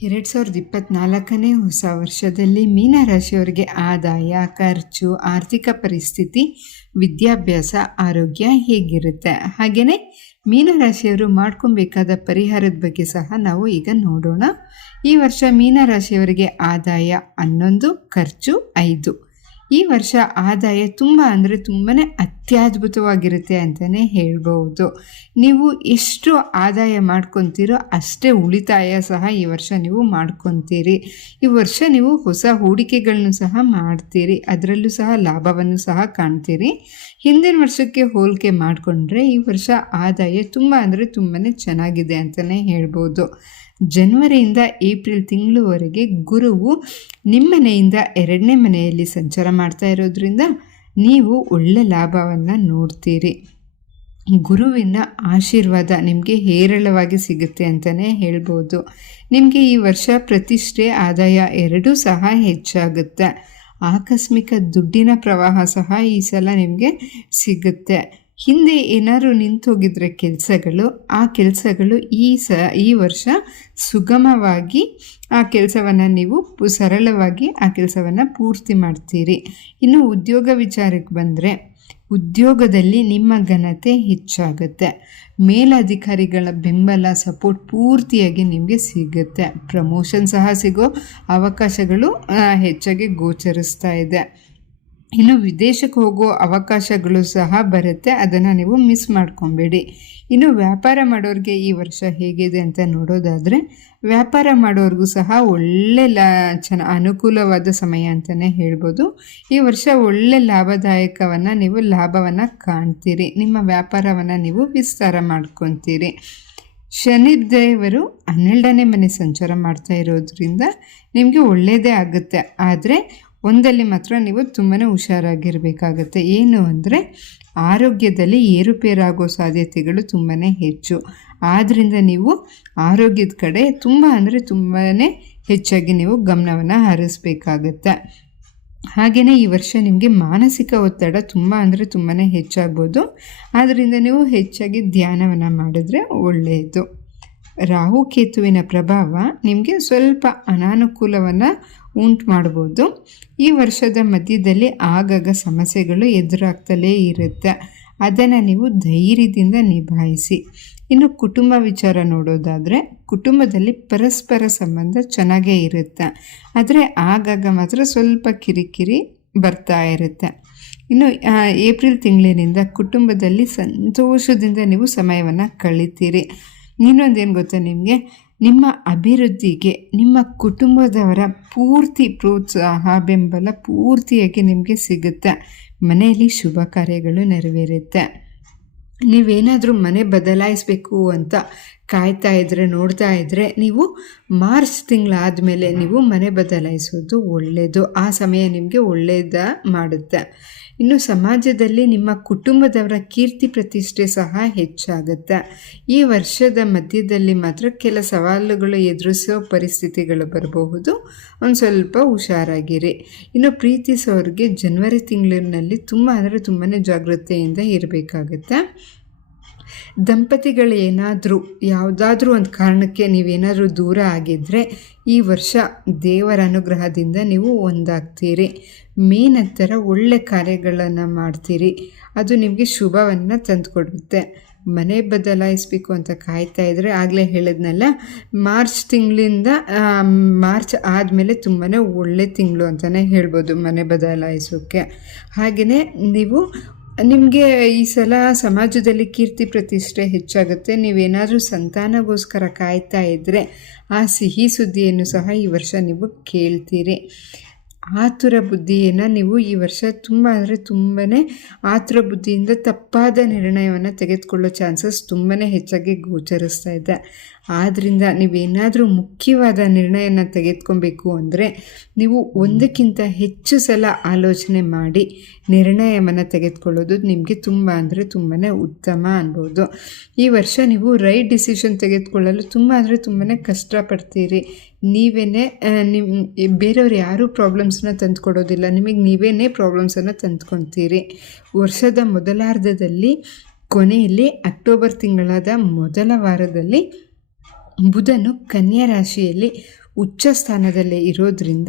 2024ನೇ ಹೊಸ ವರ್ಷದಲ್ಲಿ ಮೀನರಾಶಿಯವರಿಗೆ ಆದಾಯ, ಖರ್ಚು, ಆರ್ಥಿಕ ಪರಿಸ್ಥಿತಿ, ವಿದ್ಯಾಭ್ಯಾಸ, ಆರೋಗ್ಯ ಹೇಗಿರುತ್ತೆ, ಹಾಗೆಯೇ ಮೀನರಾಶಿಯವರು ಮಾಡ್ಕೊಬೇಕಾದ ಪರಿಹಾರದ ಬಗ್ಗೆ ಸಹ ನಾವು ಈಗ ನೋಡೋಣ. ಈ ವರ್ಷ ಮೀನರಾಶಿಯವರಿಗೆ ಆದಾಯ 11, ಖರ್ಚು 5. ಈ ವರ್ಷ ಆದಾಯ ತುಂಬ ಅಂದರೆ ತುಂಬಾ ಅತ್ಯದ್ಭುತವಾಗಿರುತ್ತೆ ಅಂತಲೇ ಹೇಳ್ಬೋದು. ನೀವು ಎಷ್ಟು ಆದಾಯ ಮಾಡ್ಕೊತೀರೋ ಅಷ್ಟೇ ಉಳಿತಾಯ ಸಹ ಈ ವರ್ಷ ನೀವು ಮಾಡ್ಕೊತೀರಿ. ಈ ವರ್ಷ ನೀವು ಹೊಸ ಹೂಡಿಕೆಗಳನ್ನು ಸಹ ಮಾಡ್ತೀರಿ, ಅದರಲ್ಲೂ ಸಹ ಲಾಭವನ್ನು ಸಹ ಕಾಣ್ತೀರಿ. ಹಿಂದಿನ ವರ್ಷಕ್ಕೆ ಹೋಲಿಕೆ ಮಾಡಿಕೊಂಡ್ರೆ ಈ ವರ್ಷ ಆದಾಯ ತುಂಬ ಅಂದರೆ ತುಂಬಾ ಚೆನ್ನಾಗಿದೆ ಅಂತಲೇ ಹೇಳ್ಬೋದು. ಜನವರಿಯಿಂದ ಏಪ್ರಿಲ್ ತಿಂಗಳವರೆಗೆ ಗುರುವು ನಿಮ್ಮ ಮನೆಯಿಂದ 2ನೇ ಮನೆಯಲ್ಲಿ ಸಂಚಾರ ಮಾಡ್ತಾ ಇರೋದ್ರಿಂದ ನೀವು ಒಳ್ಳೆ ಲಾಭವನ್ನು ನೋಡ್ತೀರಿ. ಗುರುವಿನ ಆಶೀರ್ವಾದ ನಿಮಗೆ ಹೇರಳವಾಗಿ ಸಿಗುತ್ತೆ ಅಂತಲೇ ಹೇಳ್ಬೋದು. ನಿಮಗೆ ಈ ವರ್ಷ ಪ್ರತಿಷ್ಠೆ, ಆದಾಯ ಎರಡೂ ಸಹ ಹೆಚ್ಚಾಗುತ್ತೆ. ಆಕಸ್ಮಿಕ ದುಡ್ಡಿನ ಪ್ರವಾಹ ಸಹ ಈ ಸಲ ನಿಮಗೆ ಸಿಗುತ್ತೆ. ಹಿಂದೆ ಏನಾದ್ರು ನಿಂತೋಗಿದ್ರೆ ಕೆಲಸಗಳು, ಆ ಕೆಲಸಗಳು ಈ ವರ್ಷ ಸುಗಮವಾಗಿ ಆ ಕೆಲಸವನ್ನು ನೀವು ಸರಳವಾಗಿ ಆ ಕೆಲಸವನ್ನು ಪೂರ್ತಿ ಮಾಡ್ತೀರಿ. ಇನ್ನು ಉದ್ಯೋಗ ವಿಚಾರಕ್ಕೆ ಬಂದರೆ ಉದ್ಯೋಗದಲ್ಲಿ ನಿಮ್ಮ ಘನತೆ ಹೆಚ್ಚಾಗುತ್ತೆ. ಮೇಲಧಿಕಾರಿಗಳ ಬೆಂಬಲ, ಸಪೋರ್ಟ್ ಪೂರ್ತಿಯಾಗಿ ನಿಮಗೆ ಸಿಗುತ್ತೆ. ಪ್ರಮೋಷನ್ ಸಹ ಸಿಗೋ ಅವಕಾಶಗಳು ಹೆಚ್ಚಾಗಿ ಗೋಚರಿಸ್ತಾ ಇದೆ. ಇನ್ನು ವಿದೇಶಕ್ಕೆ ಹೋಗೋ ಅವಕಾಶಗಳು ಸಹ ಬರುತ್ತೆ, ಅದನ್ನು ನೀವು ಮಿಸ್ ಮಾಡ್ಕೊಬೇಡಿ. ಇನ್ನು ವ್ಯಾಪಾರ ಮಾಡೋರಿಗೆ ಈ ವರ್ಷ ಹೇಗಿದೆ ಅಂತ ನೋಡೋದಾದರೆ, ವ್ಯಾಪಾರ ಮಾಡೋರಿಗೂ ಸಹ ಒಳ್ಳೆ ಅನುಕೂಲವಾದ ಸಮಯ ಅಂತಲೇ ಹೇಳ್ಬೋದು. ಈ ವರ್ಷ ಒಳ್ಳೆ ನೀವು ಲಾಭವನ್ನು ಕಾಣ್ತೀರಿ. ನಿಮ್ಮ ವ್ಯಾಪಾರವನ್ನು ನೀವು ವಿಸ್ತಾರ ಮಾಡ್ಕೊತೀರಿ. ಶನಿದೇವರು 12ನೇ ಮನೆ ಸಂಚಾರ ಮಾಡ್ತಾ ಇರೋದ್ರಿಂದ ನಿಮಗೆ ಒಳ್ಳೆಯದೇ ಆಗುತ್ತೆ. ಆದರೆ ಒಂದಲ್ಲಿ ಮಾತ್ರ ನೀವು ತುಂಬಾ ಹುಷಾರಾಗಿರಬೇಕಾಗತ್ತೆ. ಏನು ಅಂದರೆ ಆರೋಗ್ಯದಲ್ಲಿ ಏರುಪೇರಾಗೋ ಸಾಧ್ಯತೆಗಳು ತುಂಬಾ ಹೆಚ್ಚು. ಆದ್ದರಿಂದ ನೀವು ಆರೋಗ್ಯದ ಕಡೆ ತುಂಬಾ ಹೆಚ್ಚಾಗಿ ನೀವು ಗಮನವನ್ನು ಹರಿಸ್ಬೇಕಾಗತ್ತೆ. ಹಾಗೆಯೇ ಈ ವರ್ಷ ನಿಮಗೆ ಮಾನಸಿಕ ಒತ್ತಡ ತುಂಬಾ ಹೆಚ್ಚಾಗ್ಬೋದು. ಆದ್ದರಿಂದ ನೀವು ಹೆಚ್ಚಾಗಿ ಧ್ಯಾನವನ್ನು ಮಾಡಿದ್ರೆ ಒಳ್ಳೆಯದು. ರಾಹುಕೇತುವಿನ ಪ್ರಭಾವ ನಿಮಗೆ ಸ್ವಲ್ಪ ಅನಾನುಕೂಲವನ್ನು ಉಂಟು ಮಾಡ್ಬೋದು. ಈ ವರ್ಷದ ಮಧ್ಯದಲ್ಲಿ ಆಗಾಗ ಸಮಸ್ಯೆಗಳು ಎದುರಾಗ್ತಲೇ ಇರುತ್ತೆ, ಅದನ್ನು ನೀವು ಧೈರ್ಯದಿಂದ ನಿಭಾಯಿಸಿ. ಇನ್ನು ಕುಟುಂಬ ವಿಚಾರ ನೋಡೋದಾದರೆ ಕುಟುಂಬದಲ್ಲಿ ಪರಸ್ಪರ ಸಂಬಂಧ ಚೆನ್ನಾಗೇ ಇರುತ್ತೆ, ಆದರೆ ಆಗಾಗ ಮಾತ್ರ ಸ್ವಲ್ಪ ಕಿರಿಕಿರಿ ಬರ್ತಾ ಇರುತ್ತೆ. ಇನ್ನು ಏಪ್ರಿಲ್ ತಿಂಗಳಿನಿಂದ ಕುಟುಂಬದಲ್ಲಿ ಸಂತೋಷದಿಂದ ನೀವು ಸಮಯವನ್ನು ಕಳೀತೀರಿ. ಇನ್ನೊಂದೇನು ಗೊತ್ತಾ, ನಿಮಗೆ ನಿಮ್ಮ ಅಭಿವೃದ್ಧಿಗೆ ನಿಮ್ಮ ಕುಟುಂಬದವರ ಪೂರ್ತಿ ಪ್ರೋತ್ಸಾಹ, ಬೆಂಬಲ ಪೂರ್ತಿಯಾಗಿ ನಿಮಗೆ ಸಿಗುತ್ತೆ. ಮನೆಯಲ್ಲಿ ಶುಭ ಕಾರ್ಯಗಳು ನೆರವೇರುತ್ತೆ. ನೀವೇನಾದರೂ ಮನೆ ಬದಲಾಯಿಸಬೇಕು ಅಂತ ಕಾಯ್ತಾ ಇದ್ದರೆ, ನೋಡ್ತಾ ಇದ್ದರೆ, ನೀವು ಮಾರ್ಚ್ ತಿಂಗಳಾದಮೇಲೆ ನೀವು ಮನೆ ಬದಲಾಯಿಸೋದು ಒಳ್ಳೆಯದು. ಆ ಸಮಯ ನಿಮಗೆ ಒಳ್ಳೆಯದ ಮಾಡುತ್ತೆ. ಇನ್ನು ಸಮಾಜದಲ್ಲಿ ನಿಮ್ಮ ಕುಟುಂಬದವರ ಕೀರ್ತಿ ಪ್ರತಿಷ್ಠೆ ಸಹ ಹೆಚ್ಚಾಗುತ್ತೆ. ಈ ವರ್ಷದ ಮಧ್ಯದಲ್ಲಿ ಮಾತ್ರ ಕೆಲ ಸವಾಲುಗಳು ಎದುರಿಸೋ ಪರಿಸ್ಥಿತಿಗಳು ಬರಬಹುದು, ಒಂದು ಸ್ವಲ್ಪ ಹುಷಾರಾಗಿರಿ. ಇನ್ನು ಪ್ರೀತಿಸೋರಿಗೆ ಜನವರಿ ತಿಂಗಳಿನಲ್ಲಿ ತುಂಬಾ ಜಾಗೃತೆಯಿಂದ ಇರಬೇಕಾಗುತ್ತೆ. ದಂಪತಿಗಳು ಯಾವುದಾದ್ರೂ ಒಂದು ಕಾರಣಕ್ಕೆ ನೀವೇನಾದರೂ ದೂರ ಆಗಿದ್ದರೆ ಈ ವರ್ಷ ದೇವರ ಅನುಗ್ರಹದಿಂದ ನೀವು ಒಂದಾಗ್ತೀರಿ. ನಂತರ ಒಳ್ಳೆ ಕಾರ್ಯಗಳನ್ನು ಮಾಡ್ತೀರಿ, ಅದು ನಿಮಗೆ ಶುಭವನ್ನು ತಂದುಕೊಡುತ್ತೆ. ಮನೆ ಬದಲಾಯಿಸಬೇಕು ಅಂತ ಕಾಯ್ತಾ ಇದ್ದರೆ, ಆಗಲೇ ಹೇಳಿದ್ನಲ್ಲ, ಮಾರ್ಚ್ ತಿಂಗಳಿಂದ ಮಾರ್ಚ್ ಆದಮೇಲೆ ತುಂಬಾ ಒಳ್ಳೆ ತಿಂಗಳು ಅಂತಲೇ ಹೇಳ್ಬೋದು ಮನೆ ಬದಲಾಯಿಸೋಕ್ಕೆ. ಹಾಗೆಯೇ ನಿಮಗೆ ಈ ಸಲ ಸಮಾಜದಲ್ಲಿ ಕೀರ್ತಿ ಪ್ರತಿಷ್ಠೆ ಹೆಚ್ಚಾಗುತ್ತೆ. ನೀವೇನಾದರೂ ಸಂತಾನಗೋಸ್ಕರ ಕಾಯ್ತಾ ಇದ್ದರೆ ಆ ಸಿಹಿ ಸುದ್ದಿಯನ್ನು ಸಹ ಈ ವರ್ಷ ನೀವು ಕೇಳ್ತೀರಿ. ಆತುರ ಬುದ್ಧಿಯನ್ನು ನೀವು ಈ ವರ್ಷ ತುಂಬಾ ಆತುರ ಬುದ್ಧಿಯಿಂದ ತಪ್ಪಾದ ನಿರ್ಣಯವನ್ನು ತೆಗೆದುಕೊಳ್ಳೋ ಚಾನ್ಸಸ್ ತುಂಬಾ ಹೆಚ್ಚಾಗಿ ಗೋಚರಿಸ್ತಾ ಇದೆ. ಆದ್ದರಿಂದ ನೀವೇನಾದರೂ ಮುಖ್ಯವಾದ ನಿರ್ಣಯನ ತೆಗೆದುಕೊಬೇಕು ಅಂದರೆ ನೀವು ಒಂದಕ್ಕಿಂತ ಹೆಚ್ಚು ಸಲ ಆಲೋಚನೆ ಮಾಡಿ ನಿರ್ಣಯವನ್ನು ತೆಗೆದುಕೊಳ್ಳೋದು ನಿಮಗೆ ತುಂಬಾ ಉತ್ತಮ ಅನ್ಬೋದು. ಈ ವರ್ಷ ನೀವು ರೈಟ್ ಡಿಸಿಷನ್ ತೆಗೆದುಕೊಳ್ಳಲು ತುಂಬಾ ಕಷ್ಟಪಡ್ತೀರಿ. ನೀವೇ ಬೇರೆಯವ್ರು ಯಾರೂ ಪ್ರಾಬ್ಲಮ್ಸನ್ನ ತಂದುಕೊಡೋದಿಲ್ಲ, ನಿಮಗೆ ನೀವೇ ಪ್ರಾಬ್ಲಮ್ಸನ್ನು ತಂದುಕೊತೀರಿ. ವರ್ಷದ ಮೊದಲಾರ್ಧದಲ್ಲಿ ಕೊನೆಯಲ್ಲಿ ಅಕ್ಟೋಬರ್ ತಿಂಗಳಾದ ಮೊದಲ ವಾರದಲ್ಲಿ ಬುಧನು ಕನ್ಯಾ ರಾಶಿಯಲ್ಲಿ ಉಚ್ಚ ಸ್ಥಾನದಲ್ಲೇ ಇರೋದ್ರಿಂದ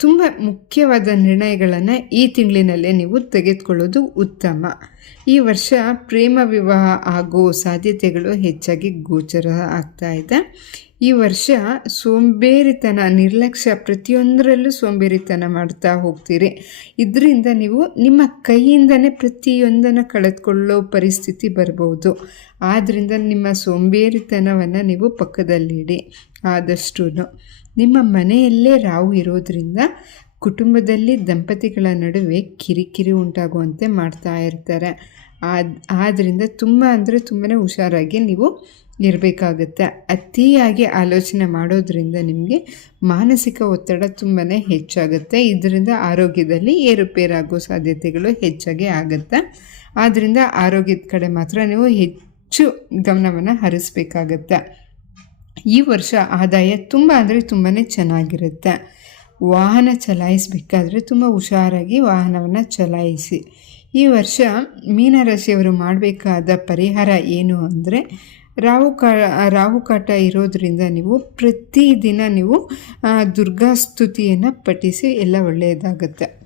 ತುಂಬ ಮುಖ್ಯವಾದ ನಿರ್ಣಯಗಳನ್ನು ಈ ತಿಂಗಳಿನಲ್ಲೇ ನೀವು ತೆಗೆದುಕೊಳ್ಳೋದು ಉತ್ತಮ. ಈ ವರ್ಷ ಪ್ರೇಮ ವಿವಾಹ ಆಗೋ ಸಾಧ್ಯತೆಗಳು ಹೆಚ್ಚಾಗಿ ಗೋಚರ ಆಗ್ತಾ ಇದೆ. ಈ ವರ್ಷ ಸೋಂಬೇರಿತನ, ನಿರ್ಲಕ್ಷ್ಯ, ಪ್ರತಿಯೊಂದರಲ್ಲೂ ಸೋಂಬೇರಿತನ ಮಾಡ್ತಾ ಹೋಗ್ತೀರಿ. ಇದರಿಂದ ನೀವು ನಿಮ್ಮ ಕೈಯಿಂದನೇ ಪ್ರತಿಯೊಂದನ್ನು ಕಳೆದುಕೊಳ್ಳೋ ಪರಿಸ್ಥಿತಿ ಬರ್ಬೋದು. ಆದ್ದರಿಂದ ನಿಮ್ಮ ಸೋಂಬೇರಿತನವನ್ನು ನೀವು ಪಕ್ಕದಲ್ಲಿಡಿ. ಆದಷ್ಟು ನಿಮ್ಮ ಮನೆಯಲ್ಲೇ ರಾಹು ಇರೋದ್ರಿಂದ ಕುಟುಂಬದಲ್ಲಿ ದಂಪತಿಗಳ ನಡುವೆ ಕಿರಿಕಿರಿ ಉಂಟಾಗುವಂತೆ ಮಾಡ್ತಾ ಇರ್ತಾರೆ. ಆದ್ದರಿಂದ ತುಂಬಾ ಹುಷಾರಾಗಿ ನೀವು ಇರಬೇಕಾಗುತ್ತೆ. ಅತಿಯಾಗಿ ಆಲೋಚನೆ ಮಾಡೋದ್ರಿಂದ ನಿಮಗೆ ಮಾನಸಿಕ ಒತ್ತಡ ತುಂಬಾ ಹೆಚ್ಚಾಗುತ್ತೆ. ಇದರಿಂದ ಆರೋಗ್ಯದಲ್ಲಿ ಏರುಪೇರಾಗೋ ಸಾಧ್ಯತೆಗಳು ಹೆಚ್ಚಾಗಿ ಆಗುತ್ತೆ. ಆದ್ದರಿಂದ ಆರೋಗ್ಯದ ಕಡೆ ಮಾತ್ರ ನೀವು ಹೆಚ್ಚು ಗಮನವನ್ನು ಹರಿಸಬೇಕಾಗತ್ತೆ. ಈ ವರ್ಷ ಆದಾಯ ತುಂಬಾ ಚೆನ್ನಾಗಿರುತ್ತೆ. ವಾಹನ ಚಲಾಯಿಸಬೇಕಾದ್ರೆ ತುಂಬ ಹುಷಾರಾಗಿ ವಾಹನವನ್ನು ಚಲಾಯಿಸಿ. ಈ ವರ್ಷ ಮೀನರಾಶಿಯವರು ಮಾಡಬೇಕಾದ ಪರಿಹಾರ ಏನು ಅಂದರೆ, ರಾಹುಕಾಟ ಇರೋದರಿಂದ ನೀವು ಪ್ರತಿದಿನ ನೀವು ದುರ್ಗಾ ಸ್ತುತಿಯನ್ನು ಪಠಿಸಿ ಎಲ್ಲ ಒಳ್ಳೆಯದಾಗುತ್ತೆ.